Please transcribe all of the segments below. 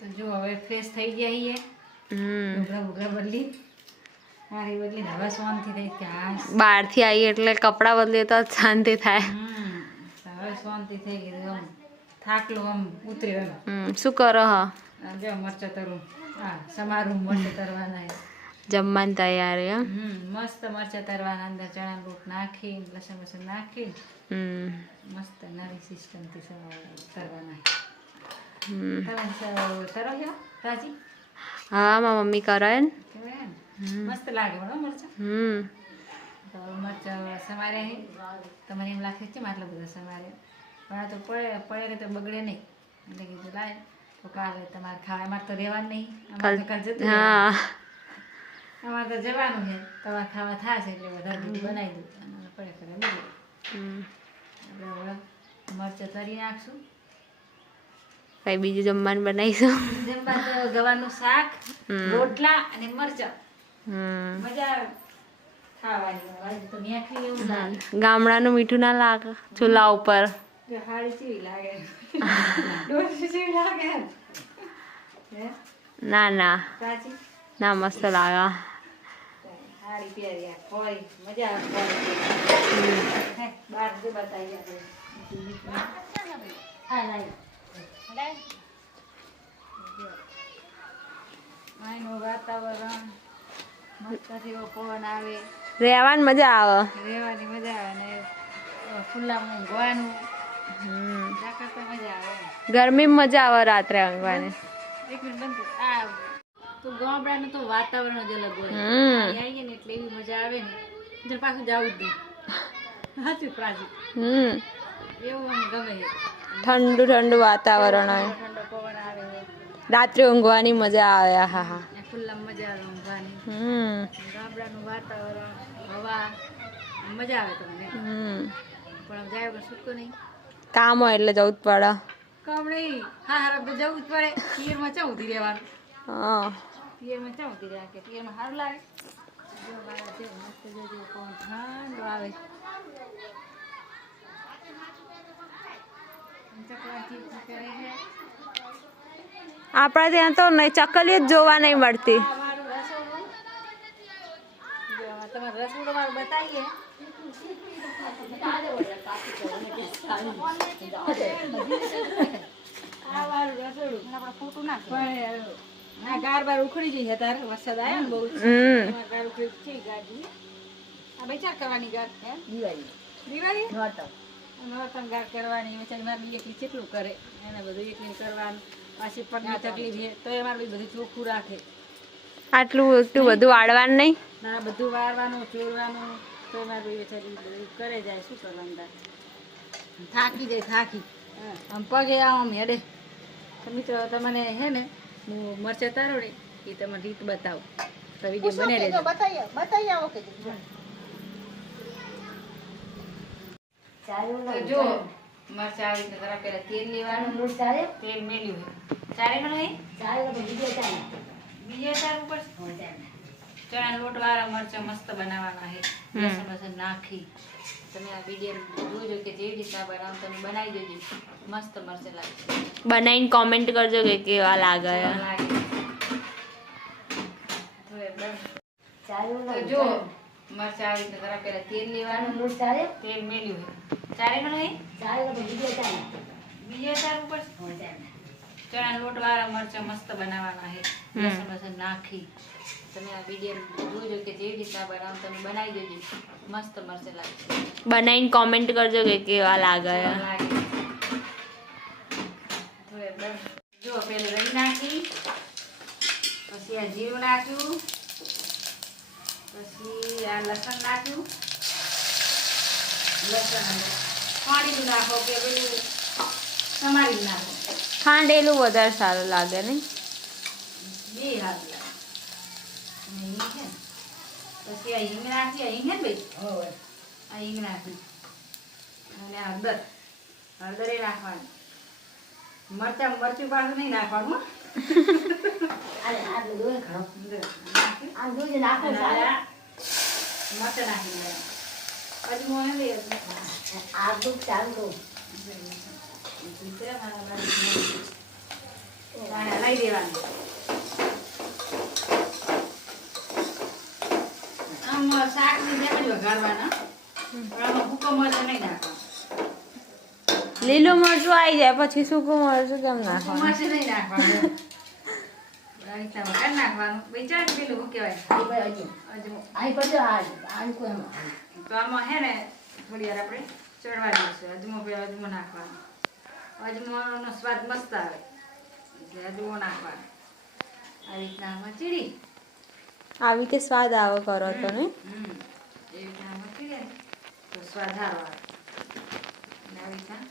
તો જો હવે ફ્રેશ થઈ ગયા છીએ. લુગડા બદલી મારી બદલી હવે શાંતિ થઈ કે હા બહારથી આવી એટલે કપડાં બદલીએ તો શાંતિ થાય. હવે શાંતિ થઈ ગઈ. આમ થાકલો આમ ઉતર્યો એમ. શું કરો હા? જો મરચાં તરું. હા સમારું મરચાં તરવાના. જમવાની તૈયારી એમ? મસ્ત મરચાં તરવાના, અંદર ચણા લોટ નાખી લસણ બસણ નાખી મસ્ત નવી સિસ્ટમથી તરવાના. તરો છો રાજી? હા મારી મમ્મી કરે ને. મસ્ત લાગે બરાબર મરચાં. તો મરચાં સમારે તમને એમ લાગે છે આટલા બધા સમારે પણ આ તો પડે તો બગડે નહીં એટલે કીધું લાય તો કાલે તમારે ખાવા અમારે તો રહેવાનું નહીં. અમારે તો કાલે જતું અમારે તો જવાનું છે. તમારે ખાવા થશે એટલે વધારે બધું બનાવી દઉં અને પડે પડે બગડે આપણે હવે મરચાં તરી નાખશું. કઈ બીજું જમવાનું બનાવીશું? જમવા તો ગવાનું શાક, રોટલા અને મરચાં. મજા આવે ખાવાની. તો મેખી એવું લાગે. ગામડાનું મીઠું ના લાગે ચૂલા ઉપર. હાડી ચીવી લાગે. ડોસી ચીવી લાગે. ના ના સાચી ના મસ્ત લાગે. હાડી પહેરી ખોરી મજા આવે. બાર જે બતાવી આપણે વાતાવરણ મસ્ત એવો પવન આવે. રહેવાની મજા આવે. રહેવાની મજા આવે ને ખુલ્લામાં ઊંઘવાનું કરતા મજા આવે. ગરમીમાં મજા આવે રાત્રે ઊંઘવાની. એક મિનિટ બંધ આ તો ગામડાનું તો વાતાવરણ જ અલગ હોય. આવીએ ને એટલે એવી મજા આવે ને એટલે પાછું જવું જ નહીં. સાચું પ્રાચી એવું મને ગમે. ઠંડુ ઠંડુ વાતાવરણ હોય. ઠંડો પવન આવે રાત્રે ઊંઘવાની મજા આવે. હા હા ખુલ્લામાં મજા આવે ઊંઘવાની. ગામડાનું વાતાવરણ હવા મજા આવે તમને. પણ જાય વગર છૂટકો નહીં. કામ હોય એટલે જવું જ પડે. કામ નહીં હા હારા તો જવું જ પડે. પિયરમાં ચૌધી રહેવાનું. પિયરમાં ચૌધી રહ્યા કે પિયરમાં સારું લાગે. જો મારા જે મસ્ત જોજો પવન ઠંડો આવે. આપણા ત્યાં તો ચકલીઓ જ જોવા નહીં મળતી. તમારે રસોડું મારું બતાવીએ. ના ગાર બાર ઉખડી ગઈ છે તારે વરસાદ આવ્યો ને બહુ ગાર ઉખડી છે. ગાડી આ બેચાર કરવાની ગાર દિવાળી નોરતન ગાર કરવાની. બેચાર મારી એકલી કેટલું કરે એને બધું એકલી કરવાનું. પાછી પગની તકલીફ છે તો એ મારું બધું ચોખ્ખું રાખે. આટલું એટલું બધું વાળવાનું નહીં. ના બધું વારવાનું ચોરવાનું તો મારું બેચારી બધું કરે જાય. શું કરવાનું થાકી જાય થાકી આમ પગે આમ હેડે. મિત્રો તમને હે ને હું મરચાં તારો ને એ તમને રીત બતાવું તો વિડીયો બને રહેજો. બતાવી આવો કે જો મરચાં આવી રીતે જરા પહેલા તેલ લેવાનું. તેલ મેલ્યું ચારેલો નહીં બીજે ચાર ઉપર ચણા લોટ વાળા મરચાં મસ્ત બનાવવાના છે. લસણ બસણ નાખી તમે આ વિડીયો જોજો કે જેવી રીતના બનાવો તમે બનાવી દેજો. મસ્ત મરચાં લાગે. બનાવીને કોમેન્ટ કરજો કે કેવા લાગે. તો જો મરચાં આવી રીતે જરા પહેલા તેલ લેવાનું. તેલ મેલ્યું ચારેલો નહીં બીજે ચાર ઉપર ચણા લોટ વાળા મરચાં મસ્ત બનાવવાના છે. લસણ બસણ નાખી તમે આ વિડીયો જોજો કે જેવી રીતના બનાવો તમે બનાવી દેજો. મસ્ત મરચાં લાગે. બનાવીને કોમેન્ટ કરજો કે કેવા લાગે. જો પેલું રહી નાખી પછી આ જીરું નાખ્યું પછી આ લસણ નાખ્યું. લસણ પાણી નાખો કે પેલું તમારી નાખો. ખાંડેલું વધારે સારું લાગે નહીં. બે હાથ લાગે. પછી આ હિંગ નાખી. આ હિંગ ને ભાઈ આ હિંગ નાખી અને હળદર એ નાખવાની. મરચું પાછું નહીં નાખવાનું. મરચાં નાખી હજુ લઈ દેવાનું. આમ શાકની જેમ જ વઘારવાના, પણ આમાં ભૂકો મરચાં નહીં નાખવાનું. લીલું મરચું આવી જાય પછી સૂકું મરચું કેમ ભૂકો નાખવાનું? મરચાં નહીં નાખવાનું. આ રીતના વઘાર નાખવાનું. વિચાર પેલું શું કહેવાય? અજમો. તો આમાં હે ને થોડી વાર આપણે ચડવા દઈશું. અજમો પેલો અજમો નાખવાનો. અજમોનો સ્વાદ મસ્ત આવે એટલે અજમો નાખવાનો. આવી રીતના આમાં ચીડી. આવી રીતે સ્વાદ આવો કરો તો ને. એ રીતના આમાં ચીડે ને તો સ્વાદ સારો આવે. અને આવી રીતના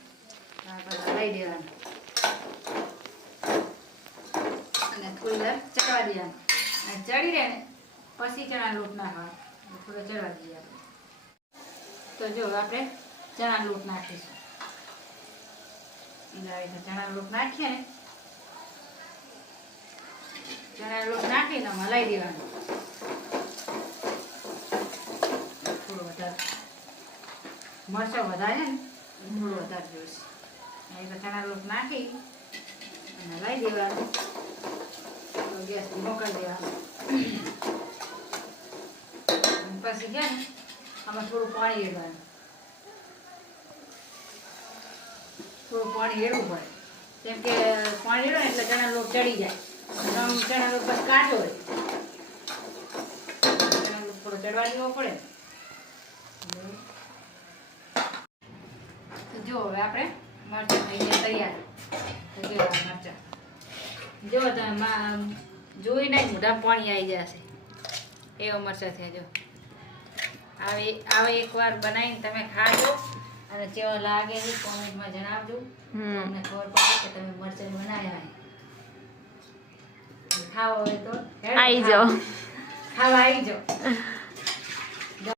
આ બધા લઈ દેવાનું અને થોડી વાર ચડવા દેવાનું. અને ચડી રહે ને પછી ચણા લોટ નાખવાનો. થોડો ચડવા દઈએ આપણે. તો જો આપણે ચણા લોટ નાખીશું. એટલે આવી રીતે ચણા લોટ નાખીએ ને, ચણા લોટ નાખીને હલાવી દેવાનો. થોડો વધારે મરચાં વધારે છે ને થોડું વધારે જોઈશે. એ તો ચણા લોટ નાખી અને હલાવી દેવાનું. તો ગેસ ધીમો કરી દેવાનો. પછી છે ને આમાં થોડું પાણી રેડવાનું. થોડું પાણી રેડવું પડે, કેમ કે પાણી રેડો ને એટલે ચણા લોટ ચડી જાય. આમ ચણા લોટ બસ કાચો હોય, ચણા લોટ થોડો ચડવા દેવો પડે. તો જો હવે આપણે મરચાં થઈ ગયા તૈયાર. તો જો આ મરચાં જો તમે જોઈને જ મોઢામાં પાણી આવી જશે એવા મરચાં થયા. જો આવે એકવાર બનાવીને તમે ખાજો અને કેવો લાગે છે કોમેન્ટમાં જણાવજો. તમને ખબર પડે કે તમે મરચાં બનાવ્યા હોય. ખાવા હોય તો આવી જાઓ. ખાવા આવી જાઓ.